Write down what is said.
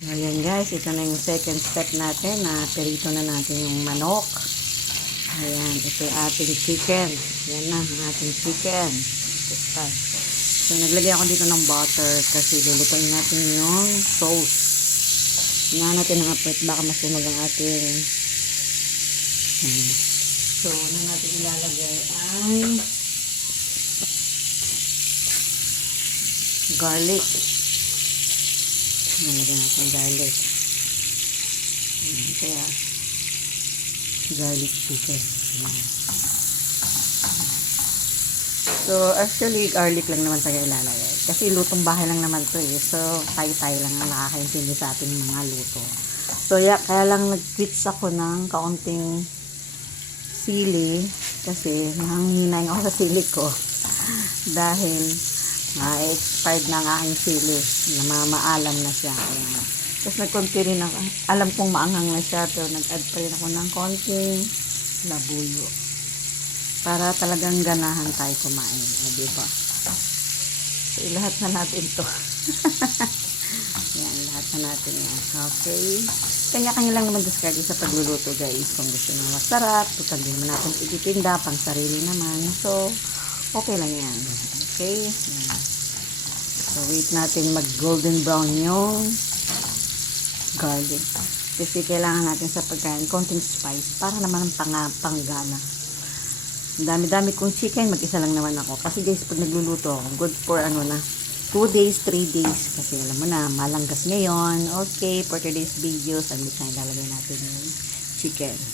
Ayan guys, ito na yung second step natin na perito na natin yung manok. Ayan, ito yung ating chicken. Ayan na, ang ating chicken. So, naglagay ako dito ng butter kasi lulutuin natin yung sauce. Tingnan natin ang apit, baka masunog ang ating. So, ano natin ilalagay ay garlic. Nalagyan natin garlic. Kaya garlic chicken. So, actually, garlic lang naman tayo ilalagay. Kasi lutong bahay lang naman to eh. So, tayo-tayo lang ang nakakaintindi sa ating mga luto. So, kaya lang nag-quits ako ng kaunting sili. Kasi nanghinay ako sa sili ko. Dahil expired na nga ang sili. Namamaalam na siya. Ayan. Tapos nagkonti rin ako. Alam kong maanghang na siya. Pero nag-add pa rin ako ng konting labuyo. Para talagang ganahan tayo kumain. Diba? So, lahat na natin to. Yan, lahat na natin yan. Okay. Kanya-kanya lang naman discard sa pagluluto guys. Kung gusto nyo masarap. Total din naman natin ititinda. Pang sarili naman. So, okay lang yan. Okay. Yan. So, wait natin mag golden brown yung garlic. Kasi kailangan natin sa pagkain konting spice para naman ang panggana. Dami-dami kong chicken, mag-isa lang naman ako. Kasi guys, pag nagluluto ako, good for 2 days, 3 days. Kasi alam mo na, malanggas ngayon. Okay, for today's video, saglit na ilalagay natin yung chicken.